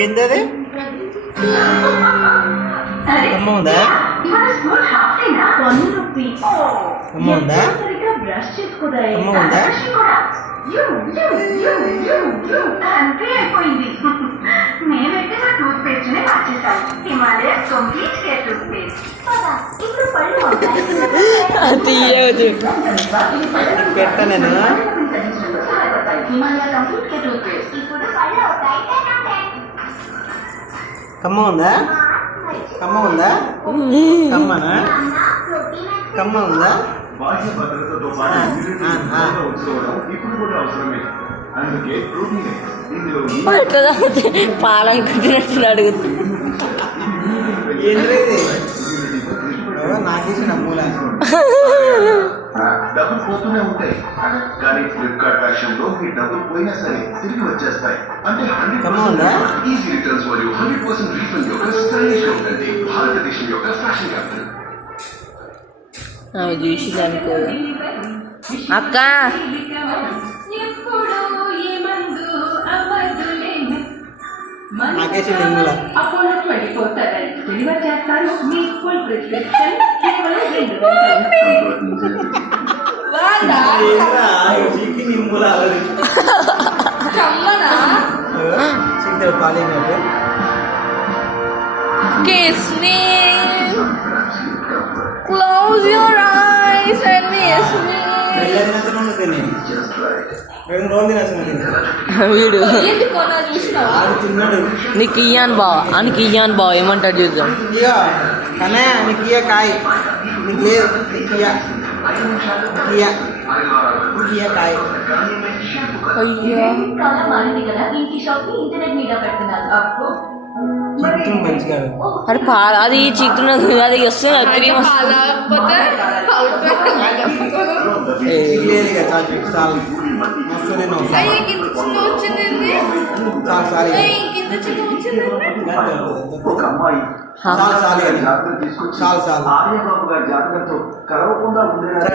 ఏంటది అమ్మ ఉందా అమ్మ ఉందా అమ్మ ఉందా మేమైతే మా టూత్ పేస్ట్ నే మార్చేసాం Himalaya complete care toothpaste ఇప్పుడు పళ్ళు పెట్ట నేను Himalaya complete care toothpaste ఇప్పుడు పళ్ళు అవుతాయి కమ్మ ఉందా కమ్మ ఉందా కమ్మనా కమ్మ ఉందా బాహ్య భద్రతతో పాటు ఇప్పుడు కూడా అవసరమే. అందుకే ప్రోటీన్ ఇందులో పాలనుకుంటున్నట్టు అడుగుతుంది. నాకేసిన మూల డబ్బులు పోతూనే ఉంటాయి, కానీ ఫ్లిప్కార్ట్ ఫ్యాషన్ లో మీ డబ్బులు పోయినా సరే తిరిగి వచ్చేస్తాయి. అంటే 100% ఈజీ రిటర్న్స్ మరియు 100% రీఫండ్ యొక్క స్టైలిష్ ఉంటుంది భారతదేశం యొక్క ఫ్యాషన్ కంపెనీ. చూసింది అనుకో అక్క. నాకేసిన మూల Kiss me. Close your eyes and miss me. వీడు నీకు ఇయ్యాను బావ నీకు ఇయ్యాను బావ ఏమంటాడు చూద్దాం. కానీ నీకు ఇయ్య కాయ నీకు లేదు నీకు ఇయ్య కాయ అయ్యో కాలం మారింది కదా ఇంటి షాప్ ఇంటర్నెట్ మీద పెడుతున్నారు అప్పుడు మంచిగా అరే అది చికెన్ అది వస్తుంది క్రీమ్ ఒక అమ్మాయి ఆర్యబాబు గారి జాతకంతో కలవకుండా ఉండేలా